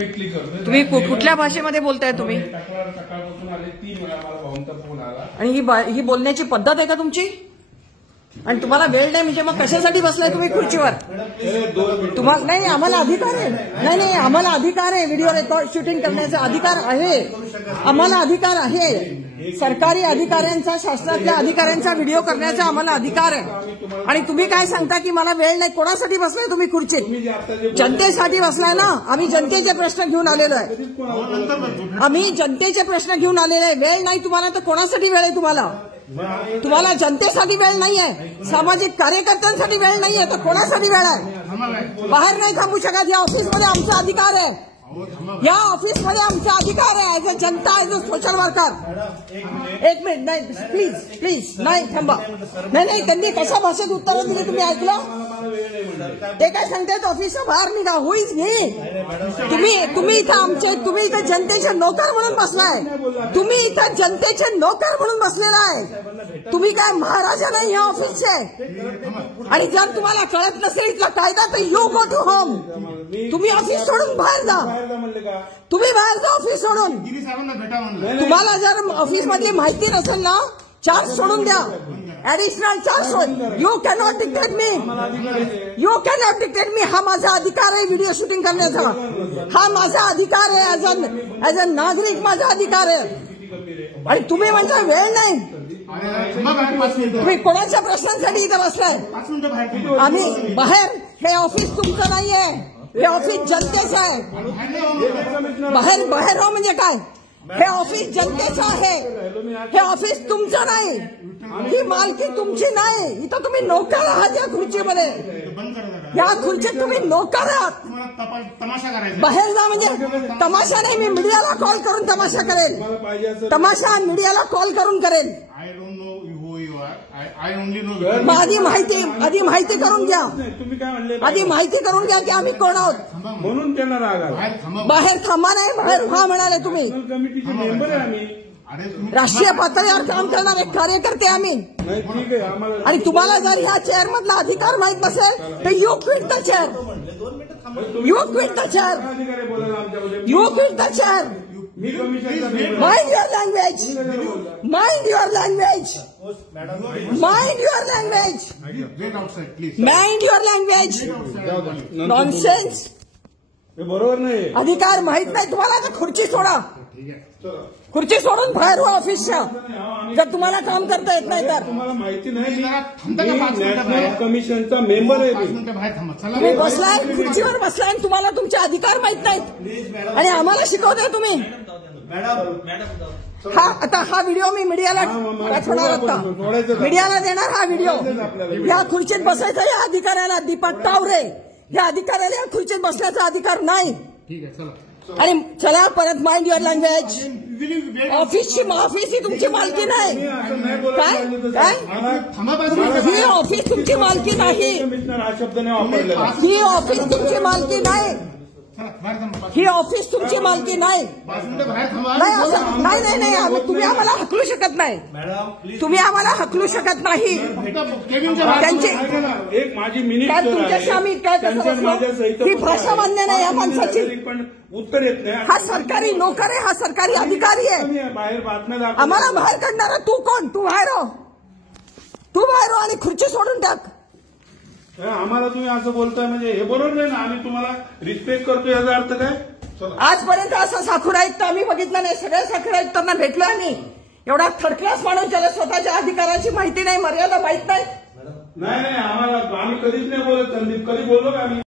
तुम्ही कुठल्या भाषेमध्ये बोलताय तुम्ही? सकाळपासून आले 3 वेळा मला भाऊंचा फोन आला. आणि ही बोलण्याची पद्धत आहे का तुमची? आणि तुम्हाला वेळ नाही म्हणजे मग कशासाठी बसलाय तुम्ही खुर्चीवर? तुम्हाला नाही, आम्हाला अधिकार आहे. नाही, आम्हाला अधिकार आहे. व्हिडिओ रेकॉर्ड शूटिंग करण्याचा अधिकार आहे. आम्हाला अधिकार आहे. सरकारी अधिकाऱ्यांचा, शासनातल्या अधिकाऱ्यांचा व्हिडिओ करण्याचा आम्हाला अधिकार आहे. आणि तुम्ही काय सांगता की मला वेळ नाही? कोणासाठी बसलाय तुम्ही खुर्चीत? जनतेसाठी बसलाय ना. आम्ही जनतेचे प्रश्न घेऊन आलेलो आहे. आम्ही जनतेचे प्रश्न घेऊन आलेले आहे. वेळ नाही तुम्हाला तर कोणासाठी वेळ आहे तुम्हाला? तुम्हाला जनतेसाठी वेळ नाहीये, सामाजिक कार्यकर्त्यांसाठी वेळ नाहीये, तर कोणासाठी वेळ आहे? बाहेर नाही थांबू शकत. या ऑफिसमध्ये आमचा अधिकार आहे. या ऑफिसमध्ये आमचा अधिकार आहे. As a Janata, as a social worker. एक मिनिट, नाही प्लीज नाही थांबा. नाही, त्यांनी कशा भाषेत उत्तर दिली तुम्ही ऐकलं? ते काय सांगतात? ऑफिसच्या बाहेर निघा. होईच नाही. तुम्ही इथं जनतेचे नोकर म्हणून बसलाय. तुम्ही इथं जनतेचे नोकर म्हणून बसलेला आहे. तुम्ही काय महाराजा नाही या ऑफिसचे. आणि जर तुम्हाला कळत नसेल इथला कायदा तर यू गो टू होम. तुम्ही ऑफिस सोडून बाहेर जा. तुम्ही बाहेर जा ऑफिस सोडून. तुम्हाला जर ऑफिस मधली माहिती नसेल ना, चार्ज सोडून द्या. Additional charge. You cannot dictate me. हा माझा अधिकार आहे व्हिडिओ शूटिंग करण्याचा. हा माझा अधिकार आहे. ऍज अ नागरिक माझा अधिकार आहे. आणि तुम्ही म्हणजे वेळ नाही. तुम्ही कोणाच्या प्रश्नांसाठी इथं बसलाय? आम्ही बाहेर. हे ऑफिस तुमचं नाहीये. हे ऑफिस जनतेचं आहे. बाहेर राहा म्हणजे काय? हे ऑफिस जनतेचं आहे. हे ऑफिस तुमचं नाही. ही मालकी तुमची नाही. इथं तुम्ही नोकर आहात. या खुर्चीमध्ये, या खुर्चीत तुम्ही नोकर आहात. बाहेर जा म्हणजे तमाशा नाही. मी मीडियाला कॉल करून तमाशा करेल. तमाशा मीडियाला कॉल करून करेल. आधी माहिती करून घ्या. आधी माहिती करून घ्या की आम्ही कोण आहोत. म्हणून त्यांना राग आला. बाहेर थांबा नाही, बाहेर व्हा म्हणाले तुम्ही. कमिटीचे मेंबर आहे आम्ही. राष्ट्रीय पातळीवर काम करणारे कार्यकर्ते आम्ही. आणि तुम्हाला जर ह्या चेअर मधला अधिकार माहित नसेल तर you quit the chair. You quit the chair. You quit the chair. Mind your language. Mind your language. Mind your language. Mind your language. Nonsense. बरोबर नाही. अधिकार माहित नाही तुम्हाला तर खुर्ची सोडा. खुर्ची सोडून बाहेर व्हा ऑफिसच्या. जर तुम्हाला काम करता येत नाही तर. तुम्हाला माहिती नाही नॅशनल कमिशनचा मेंबर आहे. तुम्ही बसलाय खुर्चीवर बसलाय आणि तुम्हाला तुमचे अधिकार माहित नाहीत आणि आम्हाला शिकवताय तुम्ही. हा व्हिडिओ मी मीडियाला पाठवणार. आता मीडियाला देणार हा व्हिडिओ. या खुर्चीत बसायचा या अधिकाऱ्याला, दीपक तावरे या अधिकाऱ्याला या खुर्चीत बसण्याचा अधिकार नाही. आणि चला परत. Mind your language. ऑफिस ही तुमची मालकी नाही. काय ही ऑफिस तुमची मालकी नाही. ही ऑफिस तुमची मालकी नाही. ही ऑफिस तुमची मालकी नाही. नाही, तुम्ही आम्हाला हकलू शकत नाही. तुम्ही आम्हाला हकलू शकत नाही. त्यांचे एक माझी मिनिट तुमच्याशी आम्ही काय कसं ही भाषा मान्य नाही या माणसाची. उत्तर येत नाही. हा सरकारी नोकर आहे. हा सरकारी अधिकारी आहे. बाहेर बातम्या आम्हाला बाहेर काढणारा तू कोण? तू बाहेर हो. तू बाहेर हो आणि खुर्ची सोडून टाक. आम्हाला तुम्ही असं बोलताय म्हणजे हे बरोबर नाही ना. आम्ही तुम्हाला रिस्पेक्ट करतो याचा अर्थ काय? आजपर्यंत असं साखर आयुक्त आम्ही बघितलं नाही. सगळ्या साखर आयुक्तांना भेटलो आम्ही. एवढा थर्ड क्लास माणूस ज्याला स्वतःच्या अधिकाराची माहिती नाही, मर्यादा माहित नाही. नाही, आम्हाला आम्ही कधीच नाही बोलत. संदीप कधी बोललो का आम्ही?